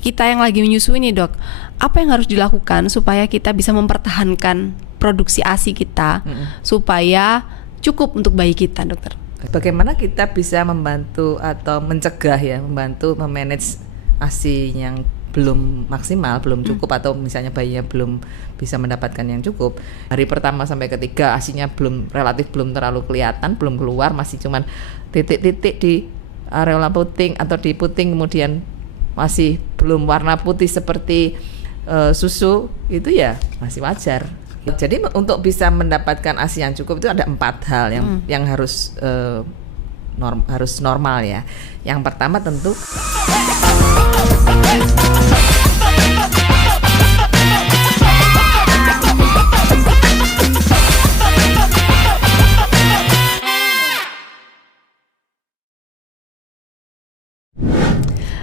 kita yang lagi menyusui nih dok, apa yang harus dilakukan supaya kita bisa mempertahankan produksi ASI kita supaya cukup untuk bayi kita, dokter? Bagaimana kita bisa membantu atau mencegah ya, membantu memanage ASI yang belum maksimal, belum cukup, atau misalnya bayinya belum bisa mendapatkan yang cukup. Hari pertama sampai ketiga ASINya relatif belum terlalu kelihatan, belum keluar, masih cuman titik-titik di areola puting atau di puting, kemudian masih belum warna putih seperti susu, itu ya masih wajar. Jadi untuk bisa mendapatkan ASI yang cukup itu ada 4 hal yang harus harus normal ya. Yang pertama tentu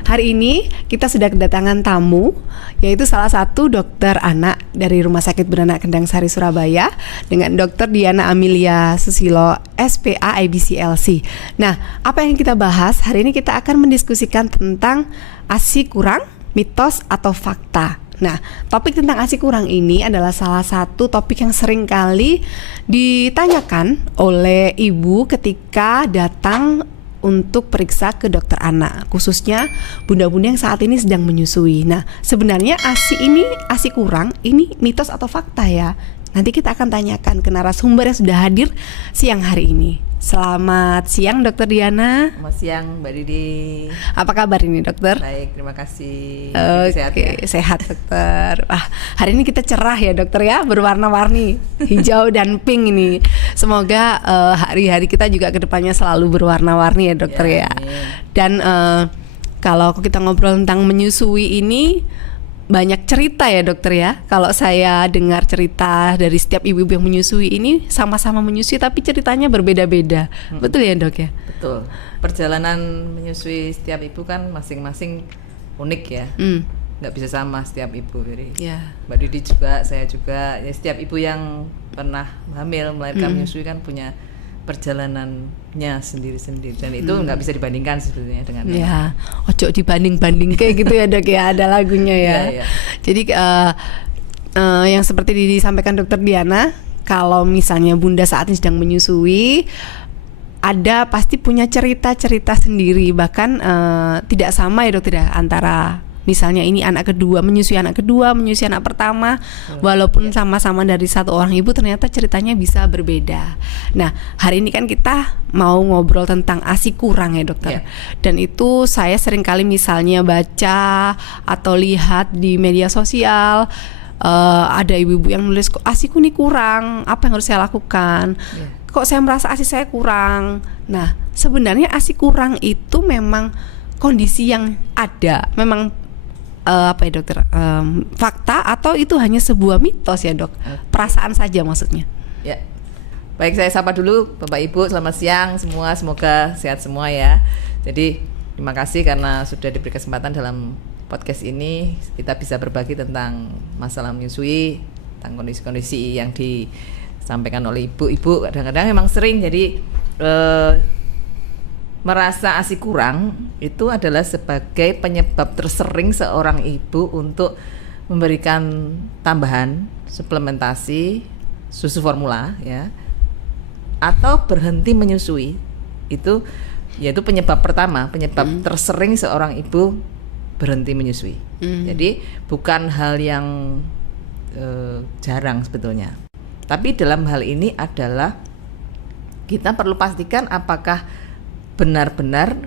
hari ini kita sudah kedatangan tamu, yaitu salah satu dokter anak dari Rumah Sakit Beranak Kendang Sari Surabaya dengan Dr. Diana Amelia Susilo, SPA IBCLC. Nah, apa yang kita bahas hari ini, kita akan mendiskusikan tentang ASI kurang, mitos atau fakta. Nah, topik tentang ASI kurang ini adalah salah satu topik yang sering kali ditanyakan oleh ibu ketika datang untuk periksa ke dokter anak, khususnya bunda-bunda yang saat ini sedang menyusui. Nah, sebenarnya ASI kurang ini mitos atau fakta ya? Nanti kita akan tanyakan ke narasumber yang sudah hadir siang hari ini. Selamat siang Dokter Diana. Selamat siang Mbak Didi. Apa kabar ini dokter? Baik, terima kasih. Sehat ya? Sehat dokter. Hari ini kita cerah ya dokter ya, berwarna-warni, hijau dan pink ini. Semoga hari-hari kita juga kedepannya selalu berwarna-warni ya dokter ya. Dan kalau kita ngobrol tentang menyusui ini, banyak cerita ya dokter ya. Kalau saya dengar cerita dari setiap ibu-ibu yang menyusui ini, sama-sama menyusui tapi ceritanya berbeda-beda. Betul ya dok ya? Betul. Perjalanan menyusui setiap ibu kan masing-masing unik ya. Nggak bisa sama setiap ibu. Jadi Mbak Didi juga, saya juga, ya, setiap ibu yang pernah hamil, melahirkan, menyusui kan punya perjalanannya sendiri-sendiri, dan itu nggak bisa dibandingkan sebetulnya dengan ojo dibanding-banding kayak gitu ya dok ya, ada lagunya ya. Jadi yang seperti disampaikan dokter Diana, kalau misalnya bunda saat ini sedang menyusui, ada pasti punya cerita-cerita sendiri, bahkan tidak sama ya dokter ya, antara misalnya ini anak kedua, menyusui anak pertama, walaupun sama-sama dari satu orang ibu, ternyata ceritanya bisa berbeda. Nah, hari ini kan kita mau ngobrol tentang ASI kurang ya dokter. Dan itu saya sering kali misalnya baca atau lihat di media sosial, ada ibu-ibu yang nulis, kok ASIku nih kurang, apa yang harus saya lakukan? Kok saya merasa ASI saya kurang? Nah, sebenarnya ASI kurang itu memang kondisi yang ada, memang apa ya dokter, fakta atau itu hanya sebuah mitos ya dok? Perasaan saja maksudnya. Ya, baik, saya sapa dulu Bapak Ibu, selamat siang semua, semoga sehat semua ya. Jadi terima kasih karena sudah diberi kesempatan dalam podcast ini, kita bisa berbagi tentang masalah menyusui, tentang kondisi-kondisi yang disampaikan oleh ibu-ibu. Kadang-kadang memang sering jadi merasa ASI kurang itu adalah sebagai penyebab tersering seorang ibu untuk memberikan tambahan suplementasi susu formula ya, atau berhenti menyusui. Itu yaitu penyebab pertama, penyebab tersering seorang ibu berhenti menyusui. Jadi bukan hal yang jarang sebetulnya. Tapi dalam hal ini adalah kita perlu pastikan apakah benar-benar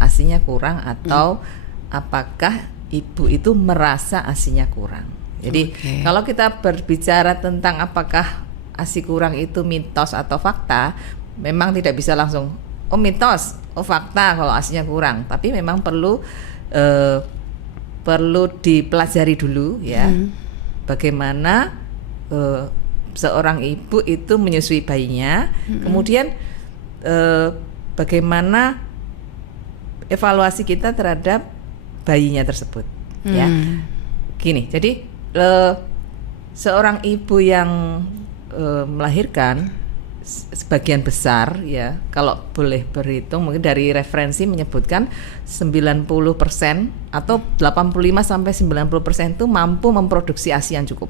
ASINya kurang atau apakah ibu itu merasa ASINya kurang. Jadi kalau kita berbicara tentang apakah ASI kurang itu mitos atau fakta, memang tidak bisa langsung mitos, fakta kalau ASINya kurang. Tapi memang perlu dipelajari dulu ya, bagaimana seorang ibu itu menyusui bayinya, kemudian bagaimana evaluasi kita terhadap bayinya tersebut ya. Gini, jadi seorang ibu yang melahirkan sebagian besar ya, kalau boleh berhitung mungkin dari referensi menyebutkan 90% atau 85 sampai 90% itu mampu memproduksi ASI yang cukup.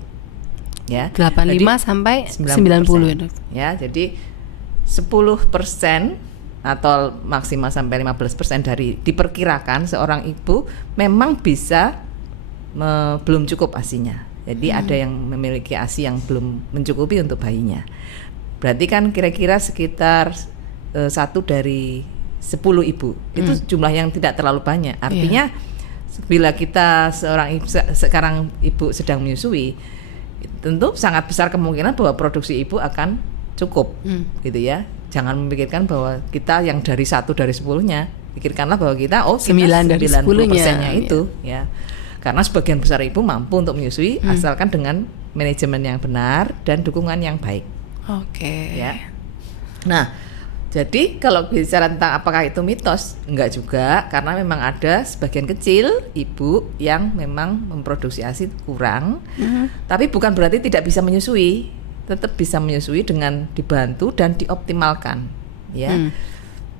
Ya. 85 jadi, sampai 90 ya, Dok. Ya, jadi 10% atau maksimal sampai 15% dari diperkirakan seorang ibu memang bisa belum cukup ASINya. Jadi ada yang memiliki ASI yang belum mencukupi untuk bayinya. Berarti kan kira-kira sekitar 1 dari 10 ibu. Itu jumlah yang tidak terlalu banyak. Artinya bila kita seorang ibu, sekarang ibu sedang menyusui, tentu sangat besar kemungkinan bahwa produksi ibu akan cukup, gitu ya. Jangan memikirkan bahwa kita yang dari 1 dari 10-nya, pikirkanlah bahwa kita 9 dari 90%-nya itu ya. Karena sebagian besar ibu mampu untuk menyusui asalkan dengan manajemen yang benar dan dukungan yang baik. Oke. Ya. Nah, jadi kalau bicara tentang apakah itu mitos, enggak juga, karena memang ada sebagian kecil ibu yang memang memproduksi ASI kurang, tapi bukan berarti tidak bisa menyusui, tetap bisa menyusui dengan dibantu dan dioptimalkan, ya.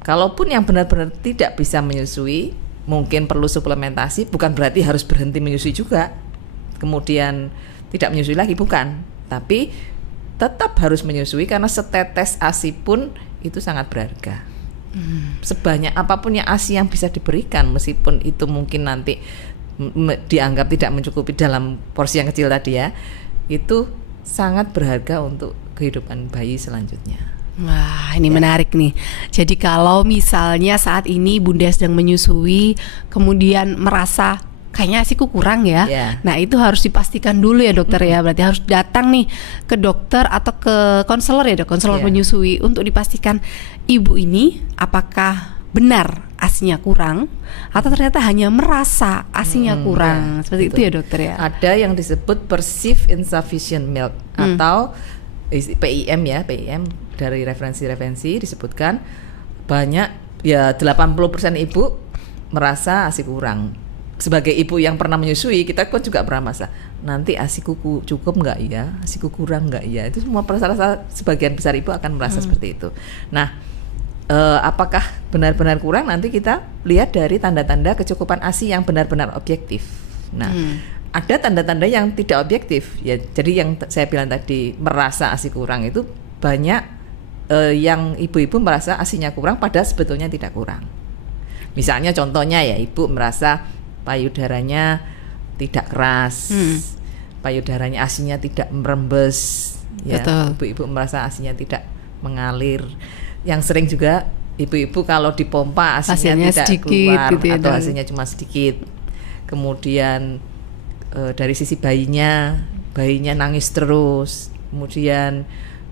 Kalaupun yang benar-benar tidak bisa menyusui, mungkin perlu suplementasi, bukan berarti harus berhenti menyusui juga, kemudian tidak menyusui lagi, bukan, tapi tetap harus menyusui karena setetes ASI pun itu sangat berharga. Sebanyak apapun yang ASI yang bisa diberikan, meskipun itu mungkin nanti dianggap tidak mencukupi dalam porsi yang kecil tadi ya, itu sangat berharga untuk kehidupan bayi selanjutnya. Wah, ini menarik nih. Jadi kalau misalnya saat ini Bunda sedang menyusui, kemudian merasa kayaknya ASIku kurang ya. Nah, itu harus dipastikan dulu ya, dokter ya. Berarti harus datang nih ke dokter atau ke konselor ya, konselor menyusui untuk dipastikan ibu ini apakah benar ASInya kurang atau ternyata hanya merasa ASInya kurang. Seperti itu ya, dokter ya. Ada yang disebut perceived insufficient milk atau PIM ya, PIM dari referensi disebutkan banyak ya 80% ibu merasa ASI kurang. Sebagai ibu yang pernah menyusui, kita kan juga pernah merasa nanti ASIku cukup nggak ya, ASIku kurang nggak ya. Itu semua rasa sebagian besar ibu akan merasa seperti itu. Nah, apakah benar-benar kurang? Nanti kita lihat dari tanda-tanda kecukupan ASI yang benar-benar objektif. Nah, ada tanda-tanda yang tidak objektif ya. Jadi yang saya bilang tadi merasa ASI kurang itu banyak yang ibu-ibu merasa ASInya kurang padahal sebetulnya tidak kurang. Misalnya contohnya ya, ibu merasa payudaranya tidak keras, payudaranya ASInya tidak merembes, ya. Ibu-ibu merasa ASInya tidak mengalir. Yang sering juga ibu-ibu kalau dipompa ASInya tidak sedikit, keluar gitu ya, atau ASInya cuma sedikit. Kemudian dari sisi bayinya nangis terus, kemudian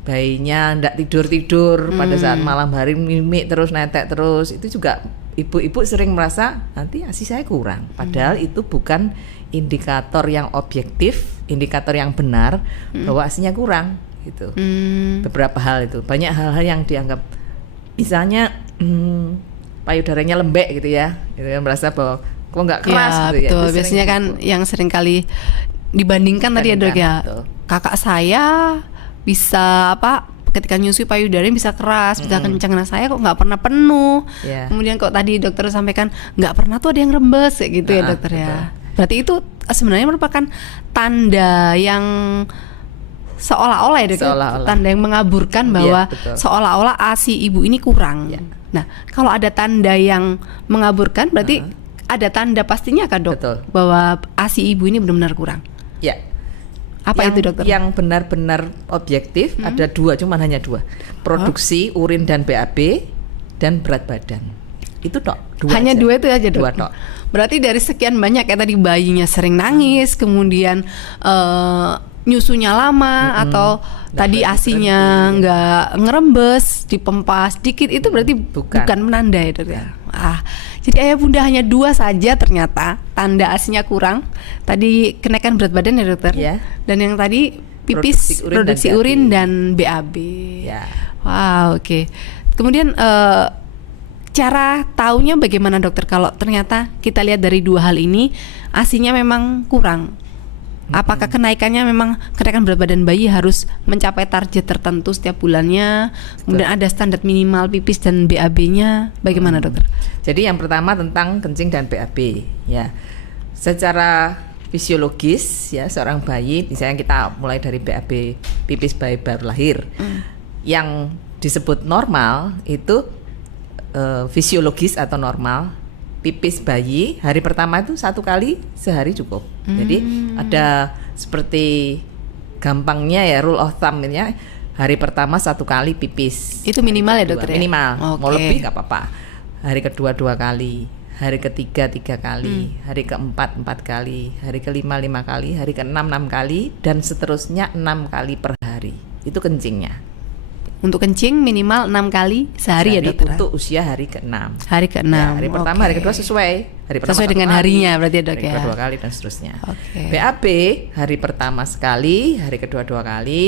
bayinya tidak tidur pada saat malam hari, mimik terus, netek terus, itu juga ibu-ibu sering merasa nanti ASI saya kurang, padahal itu bukan indikator yang objektif, indikator yang benar bahwa ASInya kurang gitu. Beberapa hal itu, banyak hal-hal yang dianggap misalnya payudaranya lembek gitu ya, gitu ya, merasa bahwa kok nggak keras ya, gitu ya. Betul, biasanya kan yang sering kali dibandingkan tadi ya, Dok ya. Kakak saya bisa ketika nyusui payudaranya bisa keras, bisa kencang, nah saya kok nggak pernah penuh. Kemudian kok tadi dokter sampaikan nggak pernah tuh ada yang rembes kayak gitu ya, dokter ya. Berarti itu sebenarnya merupakan tanda yang seolah-olah ya, dokter, tanda yang mengaburkan bahwa seolah-olah ASI ibu ini kurang. Nah, kalau ada tanda yang mengaburkan berarti ada tanda pastinya kan, Dok, bahwa ASI ibu ini benar-benar kurang. Ya. Apa itu, dokter? Yang benar-benar objektif ada hanya dua. Produksi urin dan BAB dan berat badan. Itu tok. Hanya aja. dua itu aja, Dok. Dua tok. Berarti dari sekian banyak ya, tadi bayinya sering nangis, kemudian nyusunya lama atau tadi ASInya nggak ngerembes, dipompa sedikit, itu berarti bukan menanda ya, Dok ya. Jadi ayah bunda hanya dua saja ternyata tanda ASInya kurang. Tadi kenaikan berat badan ya, dokter. Dan yang tadi pipis, produksi urin dan BAB. Wow, oke. Kemudian cara taunya bagaimana, dokter, kalau ternyata kita lihat dari dua hal ini ASInya memang kurang? Apakah kenaikannya memang kenaikan berat badan bayi harus mencapai target tertentu setiap bulannya? Kemudian ada standar minimal pipis dan BAB-nya. Bagaimana dokter? Jadi yang pertama tentang kencing dan BAB ya. Secara fisiologis ya, seorang bayi misalnya kita mulai dari BAB pipis bayi baru lahir. Yang disebut normal itu fisiologis atau normal, pipis bayi hari pertama itu 1 kali sehari cukup. Jadi ada seperti gampangnya ya, rule of thumb-nya hari pertama 1 kali pipis. Itu minimal ya dokter? Minimal, mau lebih nggak apa-apa. Hari kedua 2 kali, hari ketiga 3 kali, hari keempat 4 kali, hari kelima 5 kali, hari keenam 6 kali, dan seterusnya 6 kali per hari. Itu kencingnya. Untuk kencing minimal 6 kali sehari ya dokter? Untuk usia hari ke-6. Hari ke-6. Ya, hari pertama, hari kedua sesuai. Hari pertama sesuai dengan harinya berarti ya dok ya? Hari kedua 2 kali dan seterusnya. Okay. BAB hari pertama sekali, hari kedua 2 kali,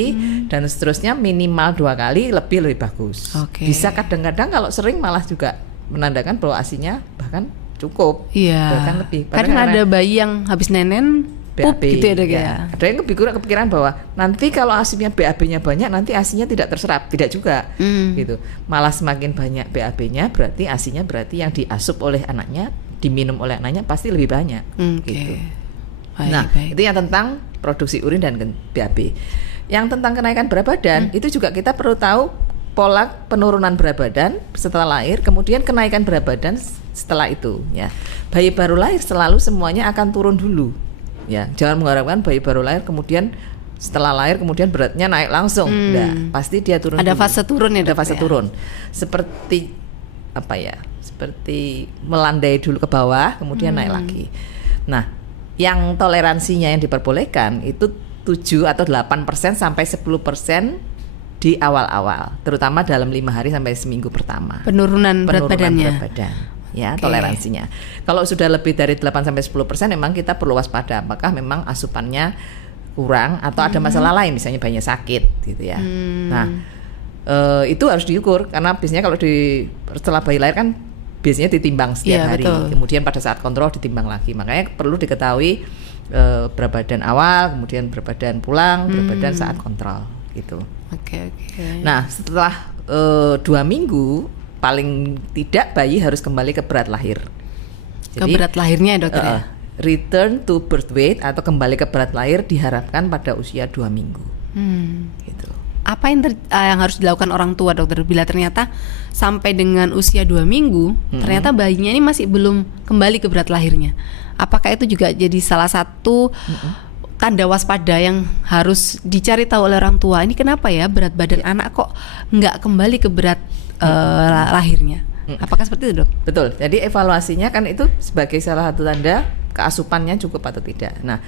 dan seterusnya minimal 2 kali, lebih bagus. Okay. Bisa kadang-kadang kalau sering malah juga menandakan bahwa ASI-nya bahkan cukup. Iya. Bahkan lebih. Kadang ada bayi yang habis nenen pup BAB, gitu ya dok ya. Ada yang kepikiran bahwa nanti kalau ASI-nya BAB-nya banyak, nanti ASI-nya tidak terserap. Tidak juga gitu. Malah semakin banyak BAB-nya berarti ASI-nya berarti yang diasup oleh anaknya, diminum oleh anaknya pasti lebih banyak. Gitu. Baik. Itu yang tentang produksi urin dan BAB. Yang tentang kenaikan berat badan itu juga kita perlu tahu pola penurunan berat badan setelah lahir, kemudian kenaikan berat badan setelah itu ya. Bayi baru lahir selalu semuanya akan turun dulu. Ya, jangan mengharapkan bayi baru lahir kemudian setelah lahir kemudian beratnya naik langsung. Enggak, pasti dia turun. Ada dulu. fase turun ya, ada fase ya? turun. Seperti apa ya? Seperti melandai dulu ke bawah kemudian naik lagi. Nah, yang toleransinya yang diperbolehkan itu 7 atau 8% sampai 10% di awal-awal, terutama dalam 5 hari sampai seminggu pertama. Penurunan berat badannya. Berat badan. Ya, toleransinya. Kalau sudah lebih dari 8 sampai 10% memang kita perlu waspada apakah memang asupannya kurang atau ada masalah lain, misalnya bayinya sakit gitu ya. Nah, itu harus diukur karena biasanya kalau setelah bayi lahir kan biasanya ditimbang setiap hari. Betul. Kemudian pada saat kontrol ditimbang lagi. Makanya perlu diketahui berat badan awal, kemudian berat badan pulang, berat badan saat kontrol gitu. Oke. Nah, setelah 2 minggu paling tidak bayi harus kembali ke berat lahir. Jadi, ke berat lahirnya ya dokter ya? Return to birth weight atau kembali ke berat lahir diharapkan pada usia 2 minggu. Gitu. Apa yang harus dilakukan orang tua dokter bila ternyata sampai dengan usia 2 minggu ternyata bayinya ini masih belum kembali ke berat lahirnya? Apakah itu juga jadi salah satu tanda waspada yang harus dicari tahu oleh orang tua? Ini kenapa ya berat badan anak kok nggak kembali ke berat lahirnya? Apakah seperti itu dok? Betul. Jadi evaluasinya kan itu sebagai salah satu tanda keasupannya cukup atau tidak. Nah,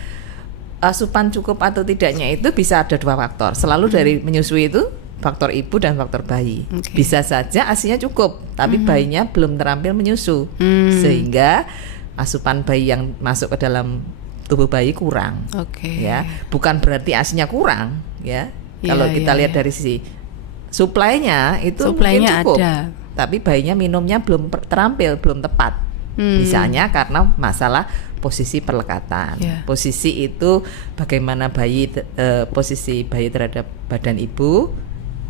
asupan cukup atau tidaknya itu bisa ada 2 faktor. Selalu dari menyusui itu faktor ibu dan faktor bayi. Bisa saja ASI-nya cukup, tapi bayinya belum terampil menyusu, sehingga asupan bayi yang masuk ke dalam tubuh bayi kurang. Ya, bukan berarti ASI-nya kurang. Ya, kalau kita lihat dari sisi supply-nya itu mungkin cukup, ada. Tapi bayinya minumnya belum terampil, belum tepat. Misalnya karena masalah posisi perlekatan. Posisi itu bagaimana posisi bayi terhadap badan ibu,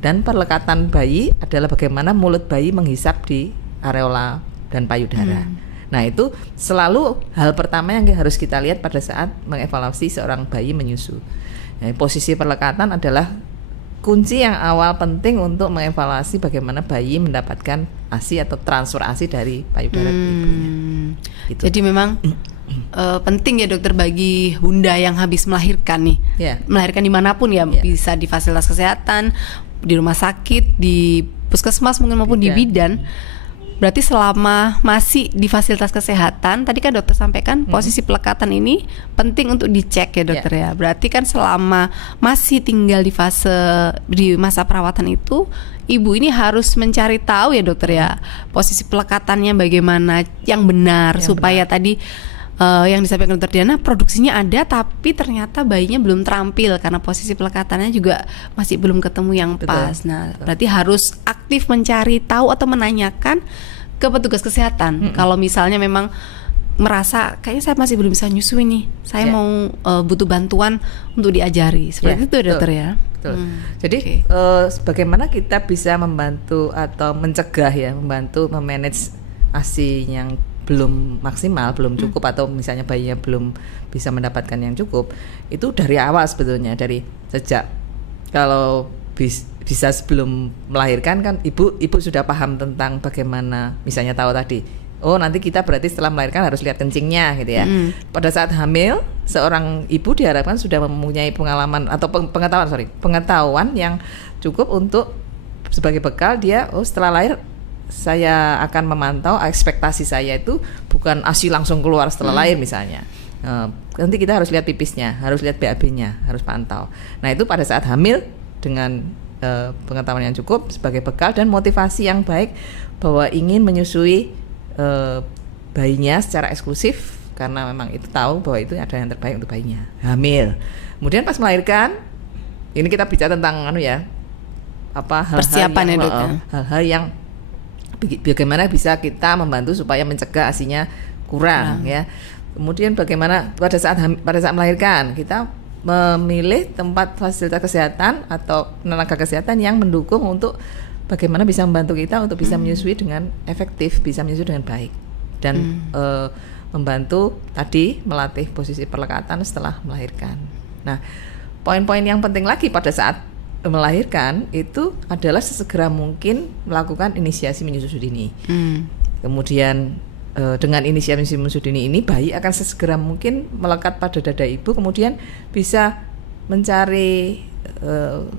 dan perlekatan bayi adalah bagaimana mulut bayi menghisap di areola dan payudara. Nah, itu selalu hal pertama yang harus kita lihat pada saat mengevaluasi seorang bayi menyusu. Nah, posisi perlekatan adalah kunci yang awal penting untuk mengevaluasi bagaimana bayi mendapatkan ASI atau transfer ASI dari payudara ke ibunya. Gitu. Jadi memang penting ya dokter bagi bunda yang habis melahirkan nih, melahirkan dimanapun ya, bisa di fasilitas kesehatan, di rumah sakit, di puskesmas mungkin maupun di bidan. Berarti selama masih di fasilitas kesehatan, tadi kan dokter sampaikan posisi pelekatan ini penting untuk dicek ya dokter ya. Berarti kan selama masih tinggal di masa perawatan itu, ibu ini harus mencari tahu ya dokter ya, posisi pelekatannya bagaimana yang benar supaya tadi yang disampaikan dokter Diana, produksinya ada tapi ternyata bayinya belum terampil karena posisi pelekatannya juga masih belum ketemu yang pas. Nah, berarti harus aktif mencari tahu atau menanyakan ke petugas kesehatan. Kalau misalnya memang merasa kayaknya saya masih belum bisa nyusui nih, saya mau butuh bantuan untuk diajari seperti itu ya, dokter ya. Betul. Jadi bagaimana kita bisa membantu atau mencegah ya, membantu memanage ASI yang belum maksimal, belum cukup atau misalnya bayinya belum bisa mendapatkan yang cukup, itu dari awal sebetulnya, dari sejak kalau bisa sebelum melahirkan kan ibu sudah paham tentang bagaimana, misalnya tahu tadi, oh nanti kita berarti setelah melahirkan harus lihat kencingnya gitu ya. Pada saat hamil, seorang ibu diharapkan sudah mempunyai pengalaman atau pengetahuan yang cukup untuk sebagai bekal dia, oh setelah lahir saya akan memantau, ekspektasi saya itu bukan ASI langsung keluar setelah lahir misalnya. Nanti kita harus lihat pipisnya, harus lihat BAB-nya, harus pantau. Nah itu pada saat hamil dengan pengetahuan yang cukup sebagai bekal dan motivasi yang baik bahwa ingin menyusui bayinya secara eksklusif karena memang itu tahu bahwa itu ada yang terbaik untuk bayinya. Hamil. Kemudian pas melahirkan, ini kita bicara tentang persiapan hal-hal yang bagaimana bisa kita membantu supaya mencegah ASI-nya kurang ya. Kemudian bagaimana pada saat melahirkan kita memilih tempat fasilitas kesehatan atau tenaga kesehatan yang mendukung untuk bagaimana bisa membantu kita untuk bisa menyusui dengan efektif, bisa menyusui dengan baik dan membantu tadi melatih posisi perlekatan setelah melahirkan. Nah, poin-poin yang penting lagi pada saat melahirkan itu adalah sesegera mungkin melakukan inisiasi menyusui dini. Kemudian dengan inisiasi menyusui dini ini bayi akan sesegera mungkin melekat pada dada ibu, kemudian bisa mencari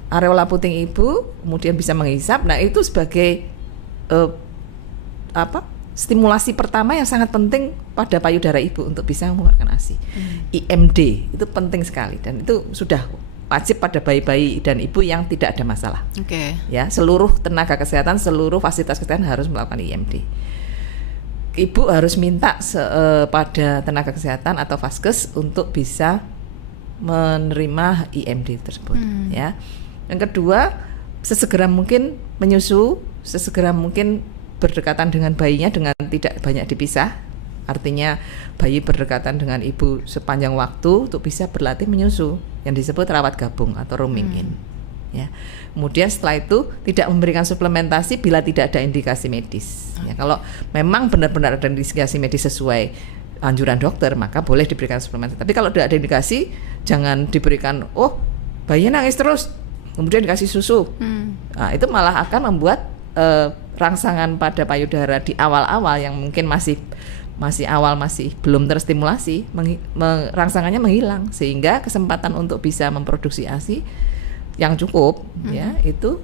areola puting ibu, kemudian bisa menghisap. Nah itu sebagai stimulasi pertama yang sangat penting pada payudara ibu untuk bisa mengeluarkan ASI. IMD itu penting sekali dan itu sudah wajib pada bayi-bayi dan ibu yang tidak ada masalah. Ya, seluruh tenaga kesehatan, seluruh fasilitas kesehatan harus melakukan IMD. Ibu harus minta pada tenaga kesehatan atau vaskes untuk bisa menerima IMD tersebut. Ya. Yang kedua, sesegera mungkin menyusu, sesegera mungkin berdekatan dengan bayinya dengan tidak banyak dipisah. Artinya bayi berdekatan dengan ibu sepanjang waktu untuk bisa berlatih menyusu yang disebut rawat gabung atau rooming in. Ya. Kemudian setelah itu tidak memberikan suplementasi bila tidak ada indikasi medis. Ya, kalau memang benar-benar ada indikasi medis sesuai anjuran dokter maka boleh diberikan suplementasi. Tapi kalau tidak ada indikasi jangan diberikan. Oh bayinya nangis terus, kemudian dikasih susu. Nah, itu malah akan membuat rangsangan pada payudara di awal-awal yang mungkin masih belum terstimulasi, rangsangannya menghilang sehingga kesempatan untuk bisa memproduksi ASI yang cukup ya itu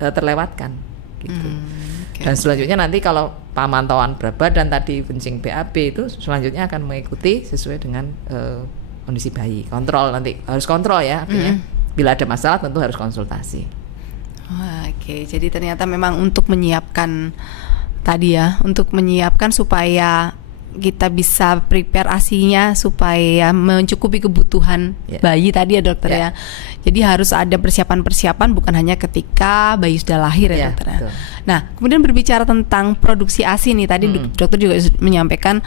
terlewatkan gitu. Dan selanjutnya nanti kalau pemantauan berat badan tadi, kencing, BAB itu selanjutnya akan mengikuti sesuai dengan kondisi bayi. Kontrol nanti harus kontrol ya, artinya bila ada masalah tentu harus konsultasi. Oke, jadi ternyata memang untuk menyiapkan tadi ya, untuk menyiapkan supaya kita bisa prepare ASI-nya supaya mencukupi kebutuhan bayi tadi ya dokter ya. Jadi harus ada persiapan-persiapan bukan hanya ketika bayi sudah lahir ya dokter. Betul. Nah, kemudian berbicara tentang produksi ASI nih tadi dokter juga menyampaikan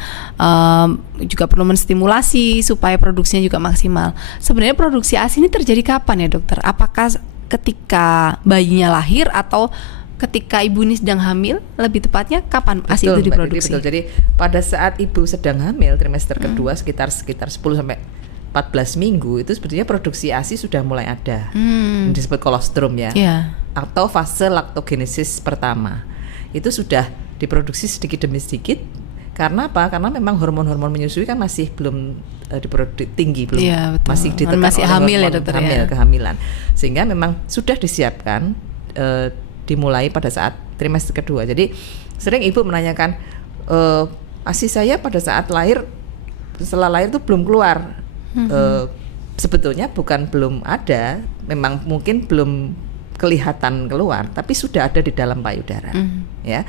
juga perlu menstimulasi supaya produksinya juga maksimal. Sebenarnya produksi ASI ini terjadi kapan ya dokter? Apakah ketika bayinya lahir atau ketika ibu ini sedang hamil, lebih tepatnya kapan ASI itu diproduksi? Betul. Jadi pada saat ibu sedang hamil trimester kedua sekitar 10 sampai 14 minggu itu sebetulnya produksi ASI sudah mulai ada. Yang disebut kolostrum ya. Atau fase laktogenesis pertama. Itu sudah diproduksi sedikit demi sedikit. Karena apa? Karena memang hormon-hormon menyusui kan masih belum tinggi, belum masih ditekan masih oleh hamil hormon ya dokter kehamilan. Sehingga memang sudah disiapkan dimulai pada saat trimester kedua. Jadi sering ibu menanyakan ASI saya pada saat lahir, setelah lahir itu belum keluar. Sebetulnya bukan belum ada, memang mungkin belum kelihatan keluar, tapi sudah ada di dalam payudara. Ya,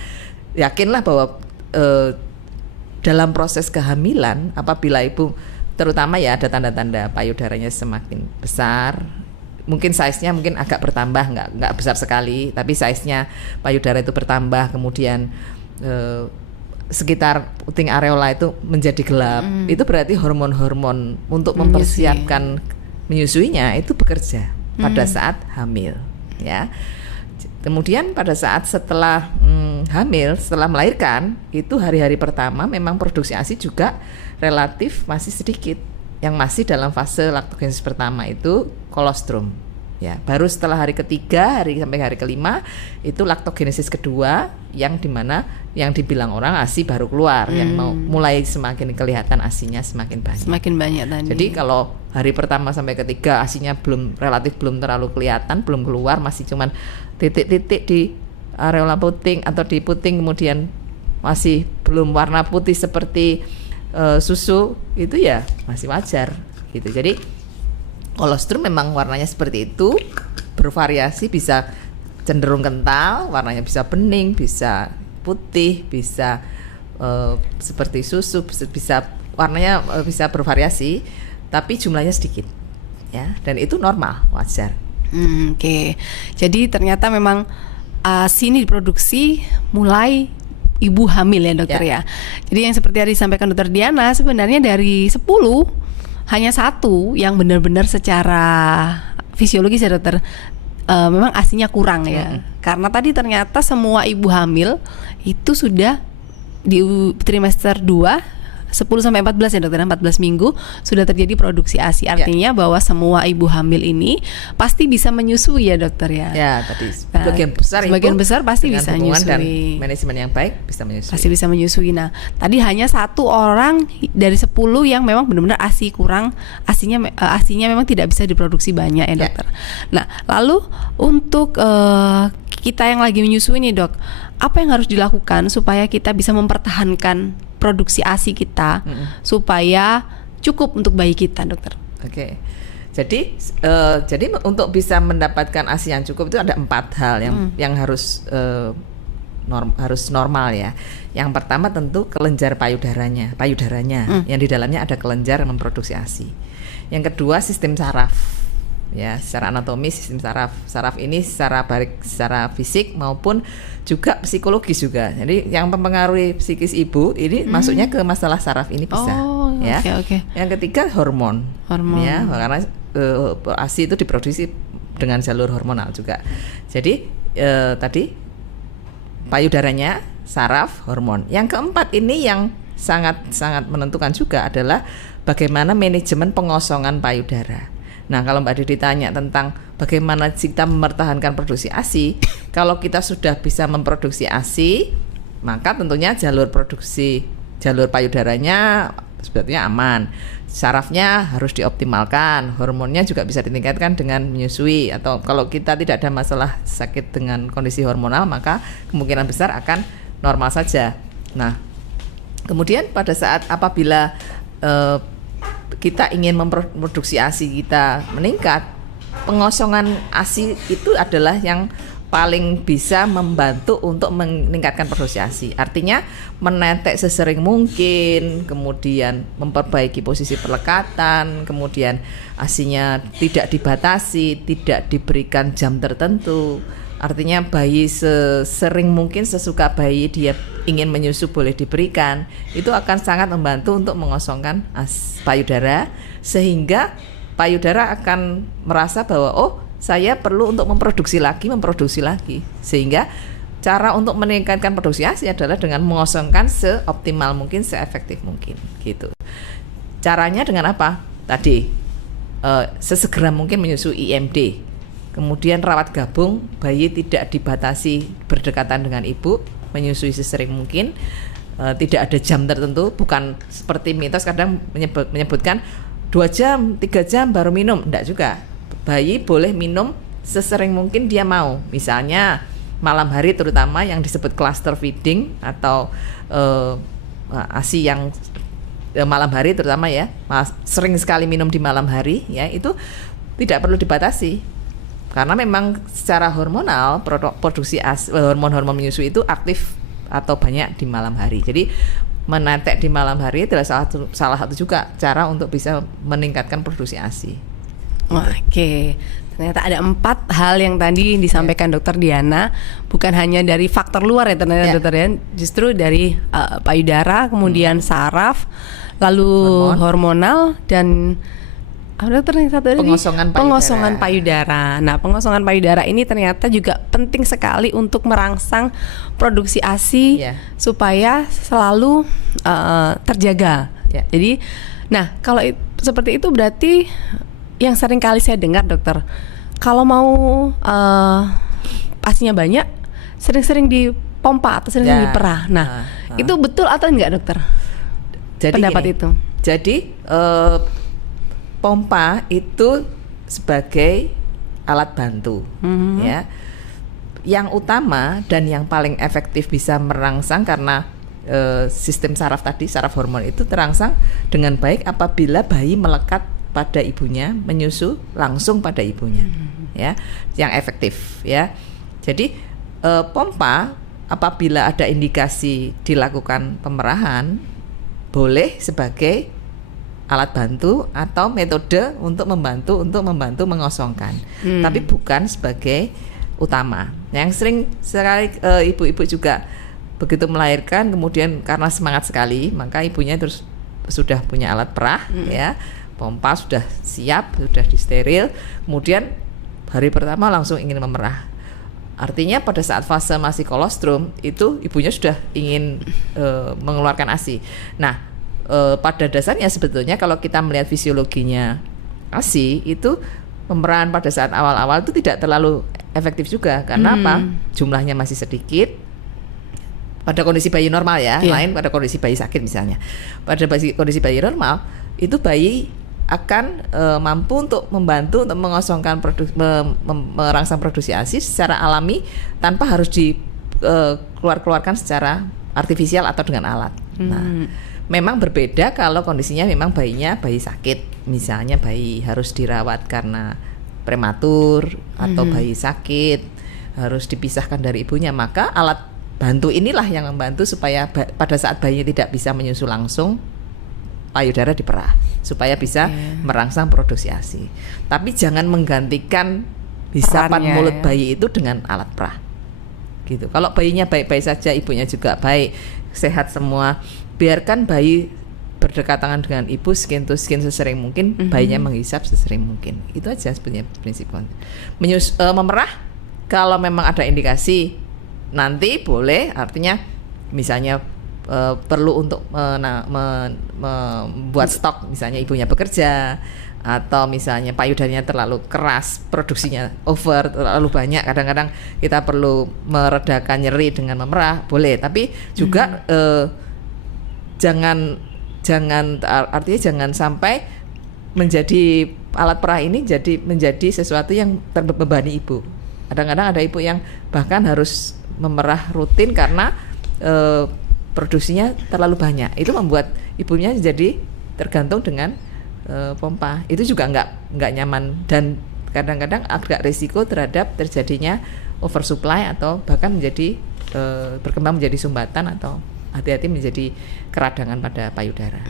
yakinlah bahwa dalam proses kehamilan apabila ibu terutama ya ada tanda-tanda payudaranya semakin besar. Mungkin size-nya mungkin agak bertambah, nggak besar sekali, tapi size-nya payudara itu bertambah, kemudian sekitar puting areola itu menjadi gelap, itu berarti hormon-hormon untuk mempersiapkan menyusuinya itu bekerja pada saat hamil, ya. Kemudian pada saat setelah hamil, setelah melahirkan, itu hari-hari pertama memang produksi ASI juga relatif masih sedikit. Yang masih dalam fase laktogenesis pertama itu kolostrum. Ya, baru setelah hari ketiga sampai hari kelima itu laktogenesis kedua, yang dimana yang dibilang orang ASI baru keluar, yang mau mulai semakin kelihatan ASInya semakin banyak. Semakin banyak tadi. Jadi kalau hari pertama sampai ketiga ASInya relatif belum terlalu kelihatan, belum keluar, masih cuman titik-titik di areola puting atau di puting, kemudian masih belum warna putih seperti susu, itu ya masih wajar gitu. Jadi kolostrum memang warnanya seperti itu, bervariasi, bisa cenderung kental, warnanya bisa bening, bisa putih, bisa seperti susu, bisa warnanya bisa bervariasi, tapi jumlahnya sedikit, ya, dan itu normal, wajar. Oke. Jadi ternyata memang ASI ini diproduksi mulai ibu hamil ya dokter ya. Jadi yang seperti yang disampaikan dokter Diana, sebenarnya dari 10 hanya satu yang benar-benar secara fisiologis ya dokter, memang ASInya kurang ya. Karena tadi ternyata semua ibu hamil itu sudah di trimester 2 10 sampai 14 ya dokter, 14 minggu sudah terjadi produksi ASI. Artinya bahwa semua ibu hamil ini pasti bisa menyusui ya dokter ya. Ya, tadi sebagian besar pasti bisa menyusui. Dan manajemen yang baik bisa menyusui. Pasti bisa menyusui. Nah, tadi hanya satu orang dari 10 yang memang benar-benar ASI kurang, ASInya memang tidak bisa diproduksi banyak ya dokter. Nah, lalu untuk kita yang lagi menyusui nih dok, apa yang harus dilakukan supaya kita bisa mempertahankan produksi ASI kita supaya cukup untuk bayi kita, dokter? Oke. Jadi untuk bisa mendapatkan ASI yang cukup itu ada 4 hal yang harus harus normal ya. Yang pertama tentu kelenjar payudaranya yang di dalamnya ada kelenjar yang memproduksi ASI. Yang kedua sistem saraf. Ya, secara anatomi sistem saraf ini secara fisik maupun juga psikologis juga. Jadi yang mempengaruhi psikis ibu ini masuknya ke masalah saraf ini bisa. Ya. Okay. Yang ketiga hormon. Ya, karena ASI itu diproduksi dengan jalur hormonal juga. Jadi tadi payudaranya, saraf, hormon. Yang keempat ini yang sangat menentukan juga adalah bagaimana manajemen pengosongan payudara. Nah, kalau Mbak Didi tanya tentang bagaimana kita mempertahankan produksi ASI, kalau kita sudah bisa memproduksi ASI, maka tentunya jalur payudaranya sebetulnya aman. Sarafnya harus dioptimalkan, hormonnya juga bisa ditingkatkan dengan menyusui, atau kalau kita tidak ada masalah sakit dengan kondisi hormonal, maka kemungkinan besar akan normal saja. Nah, kemudian pada saat apabila kita ingin memproduksi ASI kita meningkat, pengosongan ASI itu adalah yang paling bisa membantu untuk meningkatkan produksi ASI. Artinya menetek sesering mungkin, kemudian memperbaiki posisi perlekatan, kemudian ASInya tidak dibatasi, tidak diberikan jam tertentu. Artinya bayi sesering mungkin, sesuka bayi dia ingin menyusu boleh diberikan. Itu akan sangat membantu untuk mengosongkan payudara, sehingga payudara akan merasa bahwa saya perlu untuk memproduksi lagi. Sehingga cara untuk meningkatkan produksi ASI adalah dengan mengosongkan seoptimal mungkin, seefektif mungkin gitu. Caranya dengan apa? Tadi sesegera mungkin menyusui IMD. Kemudian rawat gabung, bayi tidak dibatasi berdekatan dengan ibu, menyusui sesering mungkin, tidak ada jam tertentu, bukan seperti mitos kadang menyebutkan 2 jam, 3 jam baru minum, enggak juga. Bayi boleh minum sesering mungkin dia mau, misalnya malam hari terutama yang disebut cluster feeding atau ASI yang malam hari terutama ya, sering sekali minum di malam hari ya, itu tidak perlu dibatasi. Karena memang secara hormonal produksi hormon-hormon menyusui itu aktif atau banyak di malam hari. Jadi menetek di malam hari adalah salah satu juga cara untuk bisa meningkatkan produksi ASI. Oke. Ternyata ada 4 hal yang tadi disampaikan Dokter Diana, bukan hanya dari faktor luar ya ternyata Dokter Diana, justru dari payudara, kemudian saraf, lalu hormonal dan pengosongan payudara. Nah, pengosongan payudara ini ternyata juga penting sekali untuk merangsang produksi ASI supaya selalu terjaga. Jadi, nah kalau seperti itu berarti yang sering kali saya dengar dokter, kalau mau ASInya banyak, sering-sering dipompa atau sering diperah. Nah, itu betul atau enggak dokter? Jadi pendapat gini, itu. Jadi pompa itu sebagai alat bantu, ya. Yang utama dan yang paling efektif bisa merangsang karena sistem saraf tadi, saraf hormon itu terangsang dengan baik apabila bayi melekat pada ibunya, menyusu langsung pada ibunya, ya, yang efektif, ya. Jadi pompa apabila ada indikasi dilakukan pemerahan boleh sebagai alat bantu atau metode untuk membantu mengosongkan, tapi bukan sebagai utama. Yang sering sekali ibu-ibu juga begitu melahirkan kemudian karena semangat sekali maka ibunya terus sudah punya alat perah, ya. Pompa sudah siap, sudah disteril, kemudian hari pertama langsung ingin memerah. Artinya pada saat fase masih kolostrum itu ibunya sudah ingin mengeluarkan ASI. Nah, pada dasarnya sebetulnya kalau kita melihat fisiologinya ASI itu pemerahan pada saat awal-awal itu tidak terlalu efektif juga karena apa? Jumlahnya masih sedikit. Pada kondisi bayi normal ya, lain pada kondisi bayi sakit misalnya. Pada kondisi bayi normal itu bayi akan mampu untuk membantu untuk mengosongkan merangsang produksi ASI secara alami tanpa harus dikeluarkan secara artifisial atau dengan alat. Nah, memang berbeda kalau kondisinya memang bayinya bayi sakit, misalnya bayi harus dirawat karena prematur atau bayi sakit harus dipisahkan dari ibunya, maka alat bantu inilah yang membantu supaya pada saat bayinya tidak bisa menyusu langsung payudara diperah supaya bisa merangsang produksi ASI. Tapi jangan menggantikan hisapan mulut bayi itu dengan alat perah. Gitu. Kalau bayinya baik-baik saja, ibunya juga baik, sehat semua, biarkan bayi berdekatan dengan ibu skin to skin sesering mungkin, bayinya menghisap sesering mungkin. Itu aja sebenarnya prinsip. Memerah kalau memang ada indikasi nanti boleh, artinya misalnya perlu untuk membuat stok, misalnya ibunya bekerja atau misalnya payudaranya terlalu keras, produksinya over, terlalu banyak, kadang-kadang kita perlu meredakan nyeri dengan memerah, boleh. Tapi juga jangan artinya jangan sampai menjadi alat perah ini menjadi sesuatu yang terbebani ibu. Kadang-kadang ada ibu yang bahkan harus memerah rutin karena produksinya terlalu banyak. Itu membuat ibunya jadi tergantung dengan pompa. Itu juga nggak nyaman dan kadang-kadang agak risiko terhadap terjadinya oversupply atau bahkan menjadi berkembang menjadi sumbatan atau hati-hati menjadi keradangan pada payudara.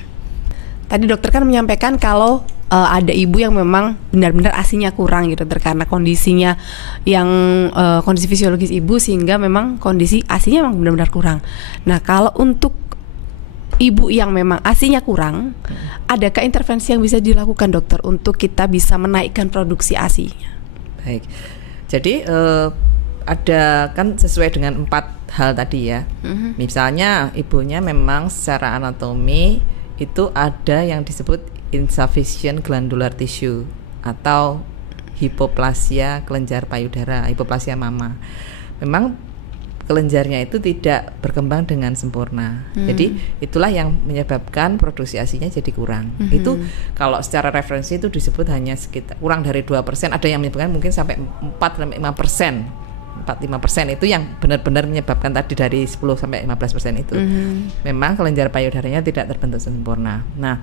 Tadi dokter kan menyampaikan kalau ada ibu yang memang benar-benar ASInya kurang gitu karena kondisinya yang kondisi fisiologis ibu sehingga memang kondisi ASInya memang benar-benar kurang. Nah, kalau untuk ibu yang memang ASInya kurang, adakah intervensi yang bisa dilakukan dokter untuk kita bisa menaikkan produksi ASInya? Baik. Jadi ada kan sesuai dengan 4 hal tadi ya. Misalnya ibunya memang secara anatomi itu ada yang disebut insufficient glandular tissue atau hipoplasia kelenjar payudara, hipoplasia mama. Memang kelenjarnya itu tidak berkembang dengan sempurna. Jadi itulah yang menyebabkan produksi ASInya jadi kurang. Itu kalau secara referensi itu disebut hanya sekitar kurang dari 2%, ada yang menyebutkan mungkin sampai 4-5%. 4-5% itu yang benar-benar menyebabkan tadi dari 10-15% itu. Memang kelenjar payudaranya tidak terbentuk sempurna. Nah,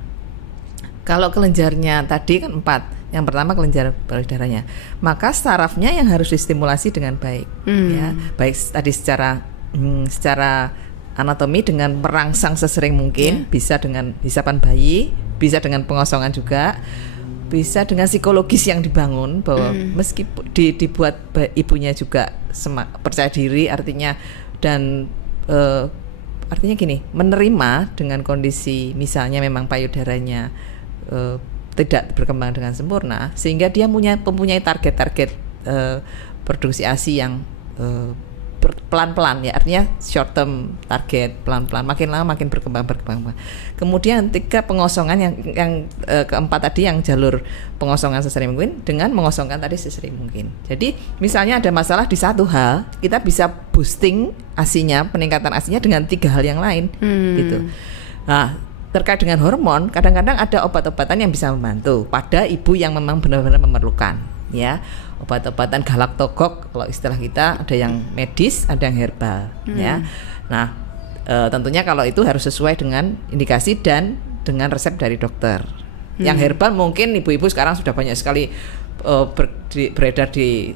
kalau kelenjarnya tadi kan 4, yang pertama kelenjar payudaranya, maka sarafnya yang harus distimulasi dengan baik, ya, baik tadi secara anatomi dengan merangsang sesering mungkin, bisa dengan hisapan bayi, bisa dengan pengosongan juga. bisa dengan psikologis yang dibangun bahwa meskipun dibuat ibunya juga percaya diri, artinya dan artinya gini, menerima dengan kondisi misalnya memang payudaranya tidak berkembang dengan sempurna, sehingga dia mempunyai target-target produksi ASI yang pelan-pelan ya, artinya short term target, pelan-pelan, makin lama makin berkembang. Kemudian ketika pengosongan yang keempat tadi, yang jalur pengosongan sesering mungkin dengan mengosongkan tadi sesering mungkin. Jadi misalnya ada masalah di satu hal, kita bisa boosting ASINya, peningkatan ASINya dengan 3 hal yang lain gitu. Nah, terkait dengan hormon, kadang-kadang ada obat-obatan yang bisa membantu pada ibu yang memang benar-benar memerlukan, ya. Obat-obatan galaktogok, kalau istilah kita ada yang medis, ada yang herbal, ya. Nah, tentunya kalau itu harus sesuai dengan indikasi dan dengan resep dari dokter. Yang herbal mungkin ibu-ibu sekarang sudah banyak sekali beredar di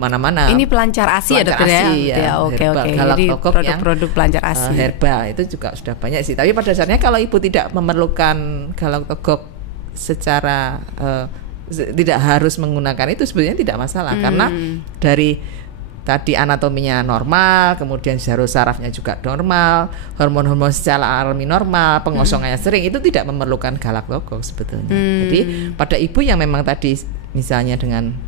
mana-mana. Ini pelancar ASI ya dokter ya? Oke. Jadi produk-produk pelancar ASI herbal itu juga sudah banyak sih. Tapi pada dasarnya kalau ibu tidak memerlukan galaktogok secara tidak harus menggunakan itu, sebenarnya tidak masalah, karena dari tadi anatominya normal, kemudian jalur sarafnya juga normal, hormon-hormon secara alami normal, pengosongannya sering, itu tidak memerlukan galaktogok sebetulnya. Jadi pada ibu yang memang tadi misalnya dengan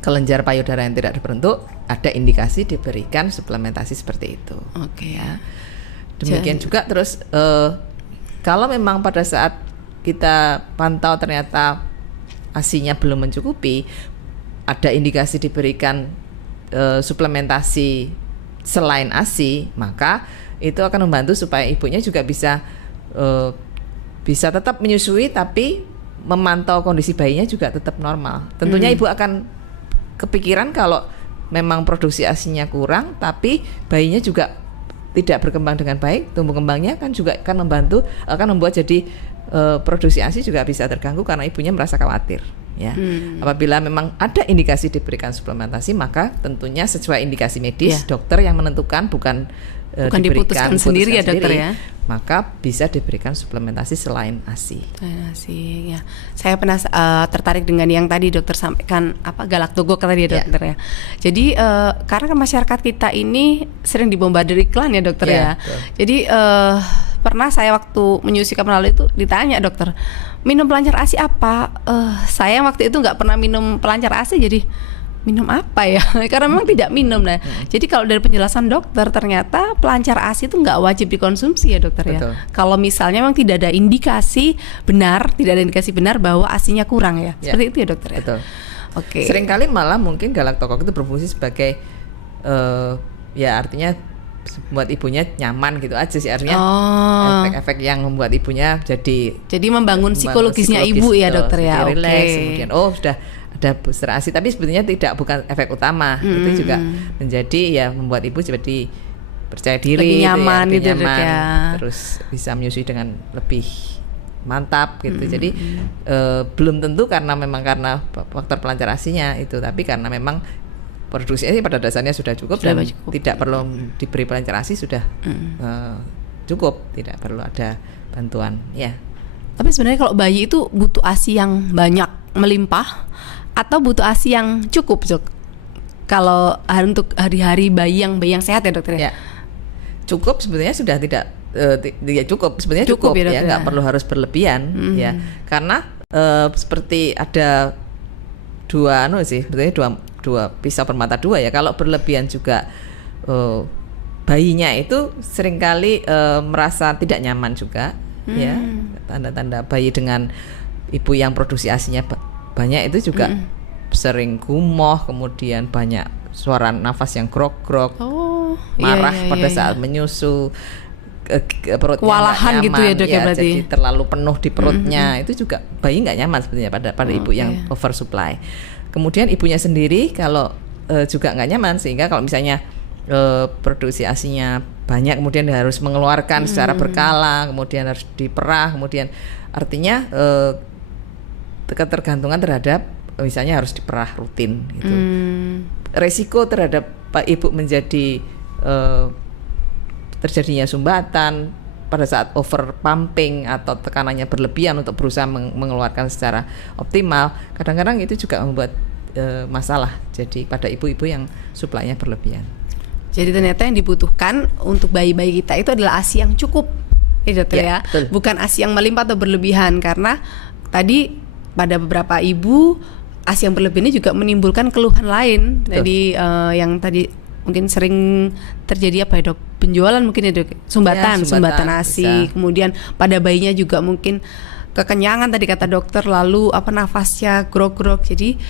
kelenjar payudara yang tidak terbentuk, ada indikasi diberikan suplementasi seperti itu. Oke ya. Demikian juga terus kalau memang pada saat kita pantau ternyata ASINya belum mencukupi, ada indikasi diberikan suplementasi selain ASI, maka itu akan membantu supaya ibunya juga bisa tetap menyusui, tapi memantau kondisi bayinya juga tetap normal. Tentunya ibu akan kepikiran kalau memang produksi ASINya kurang, tapi bayinya juga tidak berkembang dengan baik, tumbuh kembangnya kan juga akan membuat jadi produksi ASI juga bisa terganggu karena ibunya merasa khawatir, ya. Apabila memang ada indikasi diberikan suplementasi, maka tentunya sesuai indikasi medis, dokter yang menentukan, bukan diputuskan sendiri ya dokter ya. Maka bisa diberikan suplementasi selain ASI. Ya. Saya pernah tertarik dengan yang tadi dokter sampaikan, galaktogok tadi ya dokter ya. Jadi karena masyarakat kita ini sering dibombardir iklan ya dokter ya. Betul. Jadi pernah saya waktu menyusui kapan lalu itu ditanya dokter, minum pelancar ASI apa? Saya waktu itu nggak pernah minum pelancar ASI, jadi minum apa ya? Karena memang tidak minum. Nah, jadi kalau dari penjelasan dokter, ternyata pelancar ASI itu nggak wajib dikonsumsi ya dokter. Betul. Ya. Kalau misalnya memang tidak ada indikasi benar bahwa ASINya kurang ya. Seperti itu ya dokter ya. Betul. Oke. Seringkali malah mungkin galaktogok itu berfungsi sebagai artinya membuat ibunya nyaman gitu aja sih, artinya efek-efek yang membuat ibunya jadi membangun psikologisnya ibu ya dokter ya. Relax, kemudian sudah ada booster ASI, tapi sebetulnya bukan efek utama. Itu juga menjadi membuat ibu jadi percaya diri, lebih nyaman gitu ya. Terus bisa menyusui dengan lebih mantap gitu. Jadi belum tentu karena faktor pelancar ASINya itu, tapi karena memang produksi ASI pada dasarnya sudah cukup. Tidak perlu diberi pelancar ASI, sudah cukup, tidak perlu ada bantuan ya. Tapi sebenarnya kalau bayi itu butuh ASI yang banyak melimpah atau butuh ASI yang cukup, kalau untuk hari-hari bayi yang sehat ya dokter ya? Cukup sebetulnya sudah tidak cukup sebetulnya cukup ya, nggak perlu harus berlebihan ya, karena seperti ada dua pisau bermata dua ya. Kalau berlebihan juga bayinya itu seringkali merasa tidak nyaman juga ya. Tanda-tanda bayi dengan ibu yang produksi ASINya banyak itu juga sering gumoh, kemudian banyak suara nafas yang grog-grog, marah pada saat menyusu, perutnya kewalahan nyaman, gitu ya dok ya, berarti jadi terlalu penuh di perutnya. Itu juga bayi nggak nyaman sebenarnya pada ibu yang oversupply. Kemudian ibunya sendiri kalau juga nggak nyaman, sehingga kalau misalnya produksi ASINya banyak, kemudian harus mengeluarkan secara berkala, kemudian harus diperah, kemudian artinya ketergantungan terhadap misalnya harus diperah rutin gitu. Resiko terhadap ibu menjadi terjadinya sumbatan, pada saat over pumping atau tekanannya berlebihan untuk berusaha mengeluarkan secara optimal, kadang-kadang itu juga membuat masalah jadi pada ibu-ibu yang suplainya berlebihan. Jadi ternyata yang dibutuhkan untuk bayi-bayi kita itu adalah ASI yang cukup, dokter ya. Betul. Bukan ASI yang melimpah atau berlebihan, karena tadi pada beberapa ibu ASI yang berlebihan ini juga menimbulkan keluhan lain. Betul. Jadi yang tadi mungkin sering terjadi apa ya dok? Penjualan mungkin ya dok, sumbatan ASI. Bisa. Kemudian pada bayinya juga mungkin kekenyangan tadi kata dokter, lalu nafasnya grog-grog. Jadi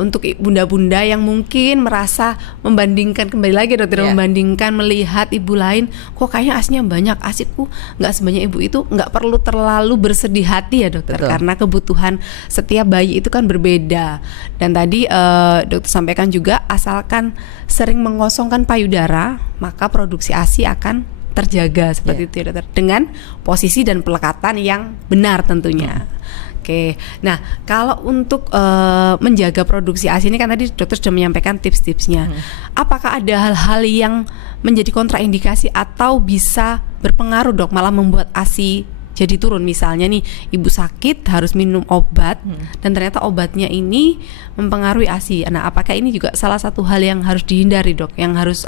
untuk bunda-bunda yang mungkin merasa membandingkan kembali lagi dokter, membandingkan melihat ibu lain, kok kayaknya asinya banyak, asiku nggak sebanyak ibu itu, nggak perlu terlalu bersedih hati ya dokter. Betul. Karena kebutuhan setiap bayi itu kan berbeda. Dan tadi dokter sampaikan juga, asalkan sering mengosongkan payudara, maka produksi ASI akan terjaga seperti itu ya dokter, dengan posisi dan pelekatan yang benar tentunya. Oke, nah kalau untuk menjaga produksi ASI ini kan tadi dokter sudah menyampaikan tips-tipsnya. Apakah ada hal-hal yang menjadi kontraindikasi atau bisa berpengaruh dok, malah membuat ASI jadi turun? Misalnya nih ibu sakit harus minum obat dan ternyata obatnya ini mempengaruhi ASI. Nah, apakah ini juga salah satu hal yang harus dihindari dok, yang harus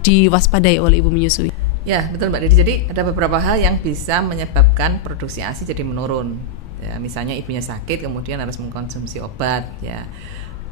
diwaspadai oleh ibu menyusui? Ya betul Mbak Didi, jadi ada beberapa hal yang bisa menyebabkan produksi ASI jadi menurun ya, misalnya ibunya sakit kemudian harus mengkonsumsi obat ya.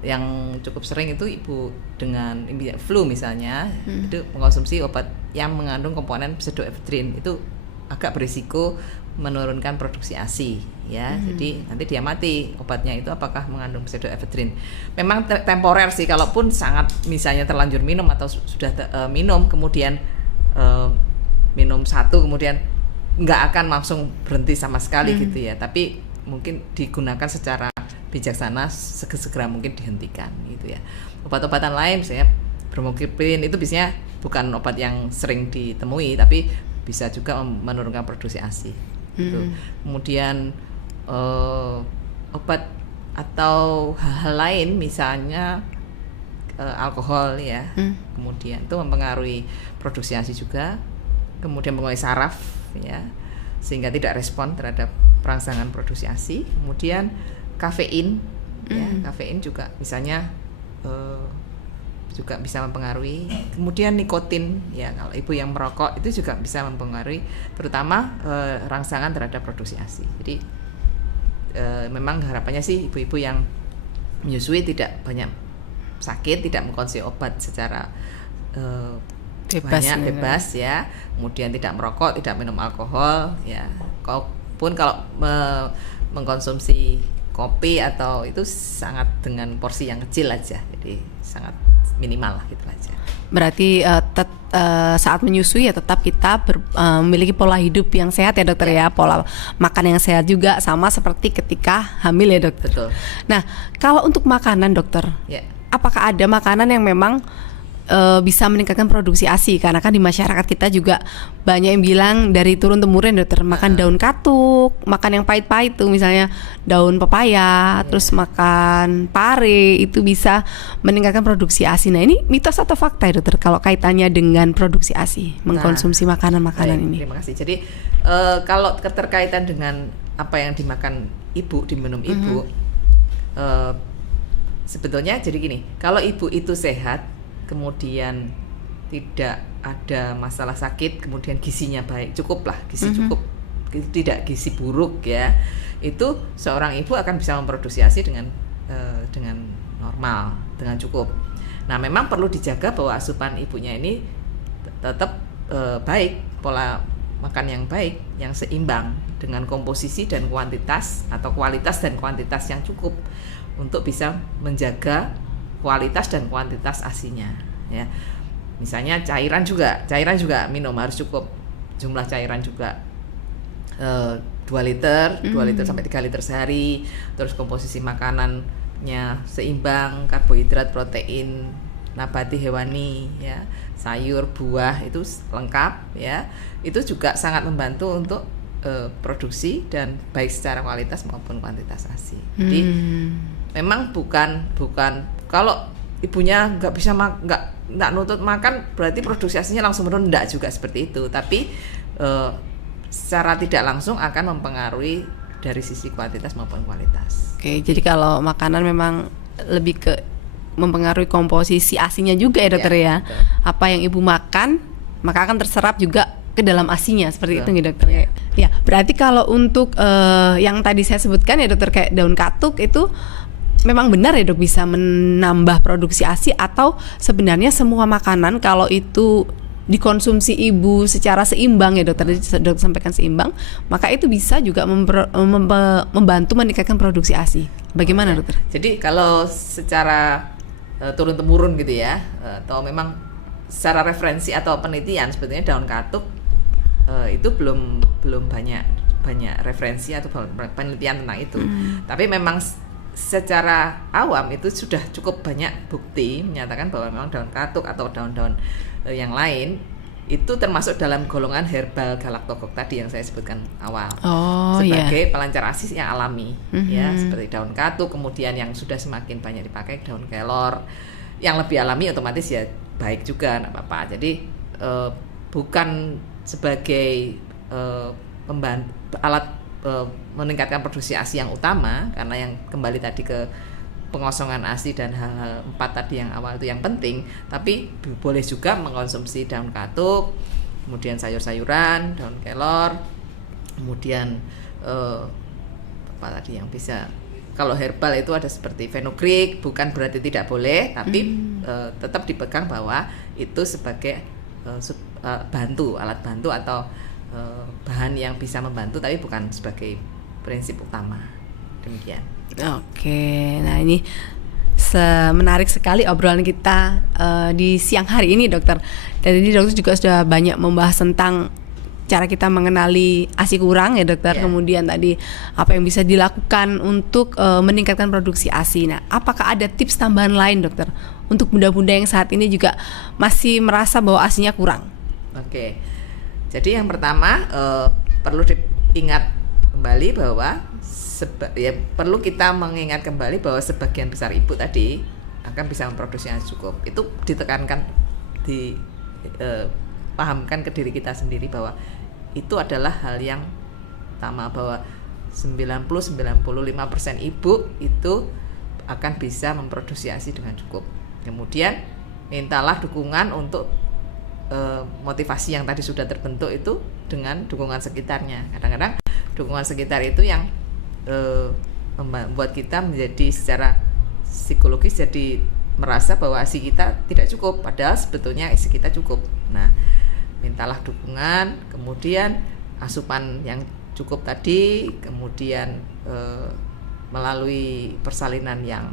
Yang cukup sering itu ibu dengan flu misalnya, itu mengkonsumsi obat yang mengandung komponen pseudoephedrine, itu agak berisiko menurunkan produksi ASI ya. Jadi nanti dia mati obatnya itu apakah mengandung pseudoephedrine. Memang temporer sih, kalaupun sangat misalnya terlanjur minum atau sudah minum kemudian minum satu kemudian nggak akan langsung berhenti sama sekali gitu ya, tapi mungkin digunakan secara bijaksana, segera mungkin dihentikan gitu ya. Obat-obatan lain misalnya bromokripin itu biasanya bukan obat yang sering ditemui tapi bisa juga menurunkan produksi ASI gitu. Kemudian obat atau hal-hal lain misalnya alkohol ya, kemudian itu mempengaruhi produksi ASI juga, kemudian mempengaruhi saraf ya, sehingga tidak respon terhadap perangsangan produksi ASI. Kemudian kafein ya, kafein juga misalnya juga bisa mempengaruhi. Kemudian nikotin ya, kalau ibu yang merokok itu juga bisa mempengaruhi terutama rangsangan terhadap produksi ASI. Jadi memang harapannya sih ibu-ibu yang menyusui tidak banyak sakit, tidak mengkonsumsi obat secara bebas ya, kemudian tidak merokok, tidak minum alkohol ya. Kalaupun kalau mengkonsumsi kopi atau itu sangat dengan porsi yang kecil aja, jadi sangat minimal lah gitu aja. Berarti saat menyusui ya tetap kita memiliki pola hidup yang sehat ya dokter ya, pola makan yang sehat juga sama seperti ketika hamil ya dokter. Betul. Nah kalau untuk makanan dokter, apakah ada makanan yang memang bisa meningkatkan produksi ASI? Karena kan di masyarakat kita juga banyak yang bilang dari turun temurun dokter, makan daun katuk, makan yang pahit-pahit tuh misalnya daun pepaya, terus makan pare, itu bisa meningkatkan produksi ASI. Nah ini mitos atau fakta ya dokter kalau kaitannya dengan produksi ASI, mengkonsumsi makanan-makanan ini? Terima kasih. Jadi kalau keterkaitan dengan apa yang dimakan ibu, diminum ibu, sebetulnya jadi gini, kalau ibu itu sehat kemudian tidak ada masalah sakit, kemudian gizinya baik, cukup lah, gizi cukup, tidak gizi buruk ya, itu seorang ibu akan bisa memproduksi ASI dengan normal, dengan cukup. Nah memang perlu dijaga bahwa asupan ibunya ini tetap baik, pola makan yang baik, yang seimbang dengan komposisi dan kuantitas atau kualitas dan kuantitas yang cukup untuk bisa menjaga kualitas dan kuantitas ASInya ya. Misalnya cairan juga minum harus cukup, jumlah cairan juga 2 liter sampai 3 liter sehari. Terus komposisi makanannya seimbang, karbohidrat, protein, nabati, hewani ya, sayur, buah itu lengkap ya. Itu juga sangat membantu untuk produksi dan baik secara kualitas maupun kuantitas ASI. Jadi memang bukan kalau ibunya nggak bisa nggak nutut makan berarti produksi ASInya langsung menurun, enggak juga seperti itu. Tapi secara tidak langsung akan mempengaruhi dari sisi kuantitas maupun kualitas. Oke, jadi kalau makanan memang lebih ke mempengaruhi komposisi asinya juga ya dokter ya. Betul. Apa yang ibu makan maka akan terserap juga ke dalam asinya seperti Betul. itu ya dokter ya. Ya, berarti kalau untuk yang tadi saya sebutkan ya dokter kayak daun katuk itu memang benar ya dok bisa menambah produksi ASI atau sebenarnya semua makanan kalau itu dikonsumsi ibu secara seimbang ya dokter, dokter sampaikan seimbang, maka itu bisa juga membantu meningkatkan produksi ASI. Bagaimana dokter? Jadi kalau secara turun temurun gitu ya, atau memang secara referensi atau penelitian sebetulnya daun katuk itu belum banyak referensi atau penelitian tentang itu. Tapi memang secara awam itu sudah cukup banyak bukti menyatakan bahwa memang daun katuk atau daun-daun yang lain itu termasuk dalam golongan herbal galaktokok tadi yang saya sebutkan awal sebagai pelancar ASI yang alami, ya seperti daun katuk. Kemudian yang sudah semakin banyak dipakai daun kelor, yang lebih alami otomatis ya baik juga, nggak apa-apa. Jadi bukan sebagai alat meningkatkan produksi ASI yang utama, karena yang kembali tadi ke pengosongan ASI dan hal-hal 4 tadi yang awal itu yang penting, tapi boleh juga mengkonsumsi daun katuk, kemudian sayur-sayuran, daun kelor, kemudian apa tadi yang bisa, kalau herbal itu ada seperti fenugreek, bukan berarti tidak boleh, tapi tetap dipegang bahwa itu sebagai alat bantu atau bahan yang bisa membantu, tapi bukan sebagai prinsip utama. Demikian. Oke, nah ini menarik sekali obrolan kita di siang hari ini dokter. Dan ini dokter juga sudah banyak membahas tentang cara kita mengenali ASI kurang ya dokter. Kemudian tadi apa yang bisa dilakukan untuk meningkatkan produksi ASI. Nah, apakah ada tips tambahan lain dokter untuk bunda-bunda yang saat ini juga masih merasa bahwa ASInya kurang? Oke, jadi yang pertama perlu diingat kembali bahwa perlu kita mengingat kembali bahwa sebagian besar ibu tadi akan bisa memproduksi yang cukup. Itu ditekankan, pahamkan ke diri kita sendiri bahwa itu adalah hal yang utama, bahwa 90-95% ibu itu akan bisa memproduksi ASI dengan cukup. Kemudian mintalah dukungan untuk motivasi yang tadi sudah terbentuk itu dengan dukungan sekitarnya. Kadang-kadang dukungan sekitar itu yang membuat kita menjadi secara psikologis jadi merasa bahwa ASI kita tidak cukup, padahal sebetulnya ASI kita cukup. Nah, mintalah dukungan, kemudian asupan yang cukup tadi, kemudian melalui persalinan yang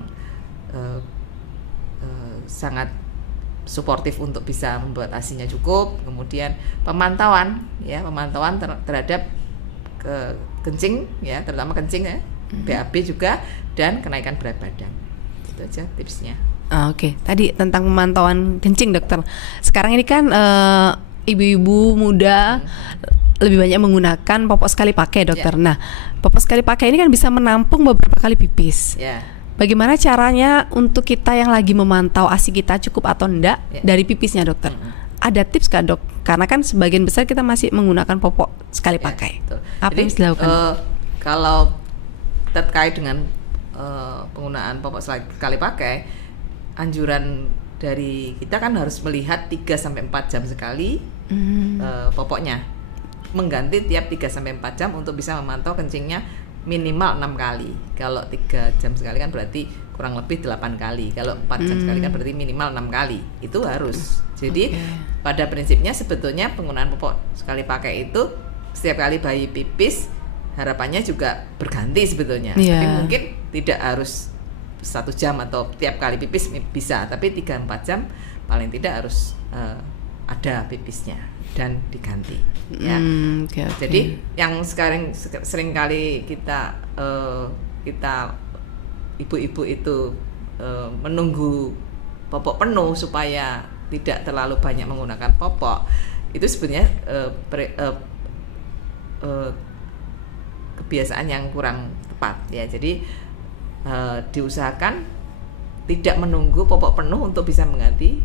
sangat suportif untuk bisa membuat ASInya cukup, kemudian pemantauan terhadap kencing ya, terutama kencing ya, BAB juga, dan kenaikan berat badan. Itu aja tipsnya. Oke, tadi tentang pemantauan kencing dokter. Sekarang ini kan ibu-ibu muda lebih banyak menggunakan popok sekali pakai dokter. Nah, popok sekali pakai ini kan bisa menampung beberapa kali pipis. Bagaimana caranya untuk kita yang lagi memantau ASI kita cukup atau enggak dari pipisnya dokter? Ada tips kah dok? Karena kan sebagian besar kita masih menggunakan popok sekali pakai. Apa yang harus dilakukan? Kalau terkait dengan penggunaan popok sekali pakai, anjuran dari kita kan harus melihat 3-4 jam sekali popoknya, mengganti tiap 3-4 jam untuk bisa memantau kencingnya minimal 6 kali. Kalau 3 jam sekali kan berarti kurang lebih 8 kali. Kalau 4 jam sekali kan berarti minimal 6 kali. Itu harus. Jadi pada prinsipnya sebetulnya penggunaan popok sekali pakai itu setiap kali bayi pipis harapannya juga berganti sebetulnya. Tapi mungkin tidak harus 1 jam atau tiap kali pipis bisa, tapi 3-4 jam paling tidak harus ada pipisnya dan diganti ya. Jadi yang sekarang sering kali kita ibu-ibu itu menunggu popok penuh supaya tidak terlalu banyak menggunakan popok, itu sebenarnya kebiasaan yang kurang tepat ya. Jadi diusahakan tidak menunggu popok penuh untuk bisa mengganti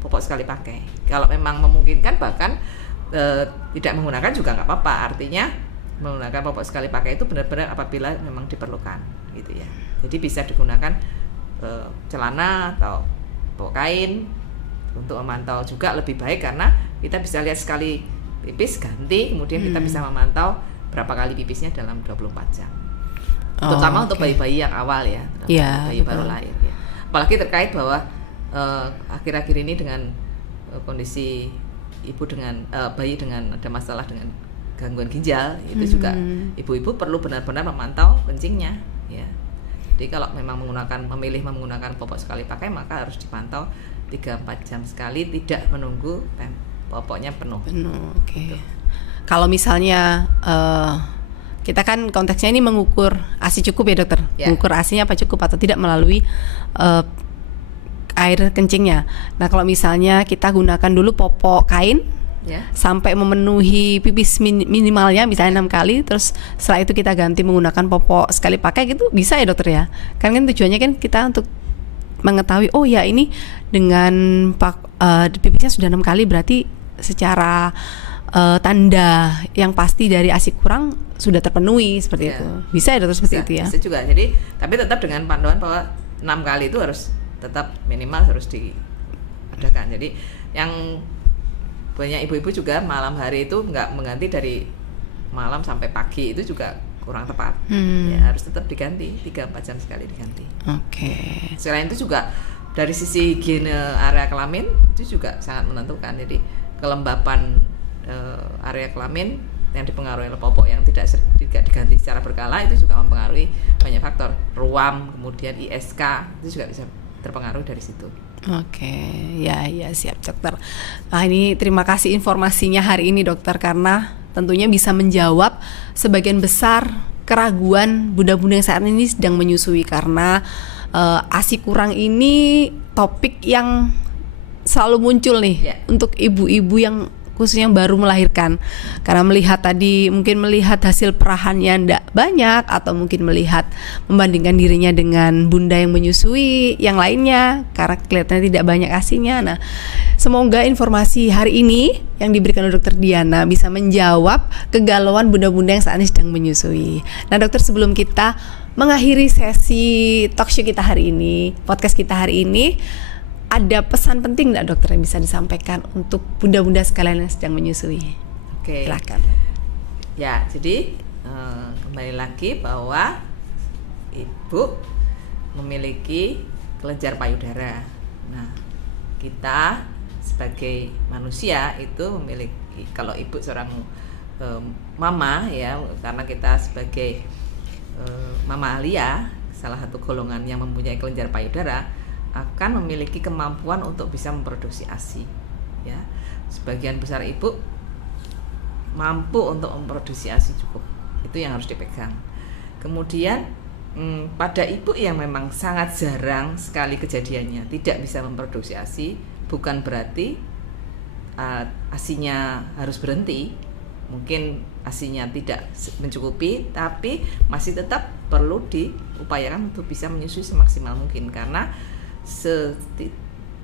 popok sekali pakai. Kalau memang memungkinkan, bahkan tidak menggunakan juga nggak apa-apa. Artinya menggunakan popok sekali pakai itu benar-benar apabila memang diperlukan gitu ya. Jadi bisa digunakan celana atau popok kain untuk memantau juga lebih baik, karena kita bisa lihat sekali pipis ganti, kemudian kita bisa memantau berapa kali pipisnya dalam 24 jam. Terutama untuk bayi-bayi yang awal ya, bayi baru lahir ya. Apalagi terkait bahwa akhir-akhir ini dengan kondisi ibu dengan bayi dengan ada masalah dengan gangguan ginjal, itu juga ibu-ibu perlu benar-benar memantau kencingnya ya. Jadi kalau memang memilih menggunakan popok sekali pakai, maka harus dipantau 3-4 jam sekali, tidak menunggu popoknya penuh. Oke. Gitu. Kalau misalnya kita kan konteksnya ini mengukur ASI cukup ya dokter, mengukur ASInya apa cukup atau tidak melalui air kencingnya. Nah kalau misalnya kita gunakan dulu popok kain sampai memenuhi pipis minimalnya misalnya 6 kali, terus setelah itu kita ganti menggunakan popok sekali pakai gitu, bisa ya dokter ya? Kan tujuannya kan kita untuk mengetahui, oh ya ini dengan pipisnya sudah 6 kali, berarti secara tanda yang pasti dari ASI kurang sudah terpenuhi seperti itu. Bisa ya dokter seperti itu ya? Bisa juga. Jadi tapi tetap dengan panduan bahwa 6 kali itu harus tetap minimal harus diadakan. Jadi yang banyak ibu-ibu juga malam hari itu nggak mengganti dari malam sampai pagi, itu juga kurang tepat. Ya, harus tetap diganti 3-4 jam sekali diganti. Oke. Selain itu juga dari sisi higiene area kelamin itu juga sangat menentukan. Jadi kelembapan area kelamin yang dipengaruhi oleh popok yang tidak diganti secara berkala itu juga mempengaruhi banyak faktor. Ruam, kemudian ISK itu juga bisa terpengaruh dari situ. Oke, ya siap dokter. Nah ini terima kasih informasinya hari ini dokter, karena tentunya bisa menjawab sebagian besar keraguan bunda-bunda yang saat ini sedang menyusui, karena ASI kurang ini topik yang selalu muncul nih untuk ibu-ibu yang khususnya yang baru melahirkan, karena melihat hasil perahannya tidak banyak, atau mungkin melihat membandingkan dirinya dengan bunda yang menyusui yang lainnya karena kelihatannya tidak banyak ASINya. Nah, semoga informasi hari ini yang diberikan oleh Dokter Diana bisa menjawab kegalauan bunda-bunda yang saat ini sedang menyusui. Nah dokter, sebelum kita mengakhiri sesi talkshow kita hari ini, podcast kita hari ini, ada pesan penting nggak dokter yang bisa disampaikan untuk bunda-bunda sekalian yang sedang menyusui? Oke. Silakan. Ya, jadi kembali lagi bahwa ibu memiliki kelenjar payudara. Nah, kita sebagai manusia itu memiliki, kalau ibu seorang mama ya, karena kita sebagai mamalia, salah satu golongan yang mempunyai kelenjar payudara, akan memiliki kemampuan untuk bisa memproduksi ASI ya. Sebagian besar ibu mampu untuk memproduksi ASI cukup, itu yang harus dipegang. Kemudian pada ibu yang memang sangat jarang sekali kejadiannya tidak bisa memproduksi ASI, bukan berarti ASINya harus berhenti. Mungkin ASINya tidak mencukupi, tapi masih tetap perlu diupayakan untuk bisa menyusui semaksimal mungkin, karena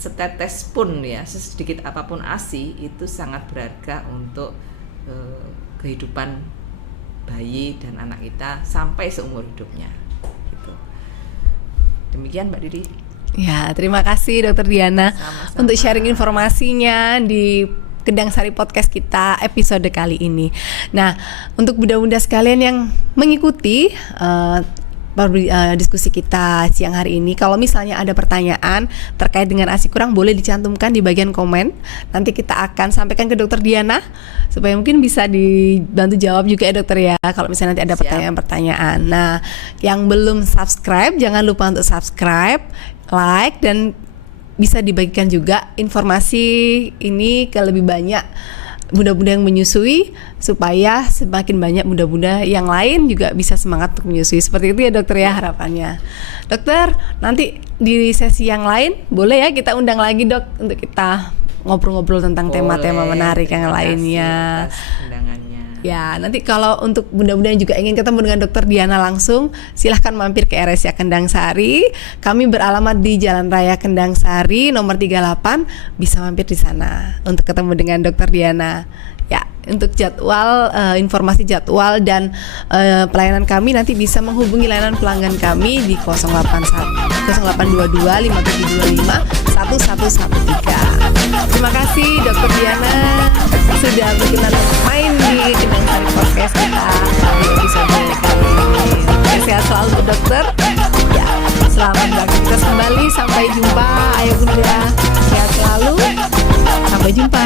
setetes pun ya, sedikit apapun ASI itu sangat berharga untuk kehidupan bayi dan anak kita sampai seumur hidupnya gitu. Demikian Mbak Didi. Ya, terima kasih Dokter Diana. Sama-sama. Untuk sharing informasinya di Kendang Sari Podcast kita episode kali ini. Nah, untuk bunda-bunda sekalian yang mengikuti diskusi kita siang hari ini, kalau misalnya ada pertanyaan terkait dengan ASI kurang, boleh dicantumkan di bagian komen. Nanti kita akan sampaikan ke Dokter Diana supaya mungkin bisa dibantu jawab juga ya dokter ya, kalau misalnya nanti ada pertanyaan-pertanyaan. Nah, yang belum subscribe jangan lupa untuk subscribe, like, dan bisa dibagikan juga informasi ini ke lebih banyak bunda-bunda yang menyusui, supaya semakin banyak bunda-bunda yang lain juga bisa semangat untuk menyusui. Seperti itu ya dokter ya harapannya. Dokter, nanti di sesi yang lain boleh ya kita undang lagi dok, untuk kita ngobrol-ngobrol tentang tema-tema menarik yang lainnya. Ya, nanti kalau untuk bunda-bunda yang juga ingin ketemu dengan Dokter Diana langsung, silahkan mampir ke RSCA Kendang Sari. Kami beralamat di Jalan Raya Kendang Sari nomor 38. Bisa mampir di sana untuk ketemu dengan Dokter Diana. Ya, untuk jadwal, informasi jadwal dan pelayanan kami, nanti bisa menghubungi layanan pelanggan kami di 0822 5725 1113. Terima kasih Dokter Diana sudah berkenan main di Kendang Sari Podcast kita di episode kali ini. Sehat selalu Bu Dokter. Ya, selamat beraktivitas kembali. Sampai jumpa Ayah Bunda. Sehat selalu. Sampai jumpa.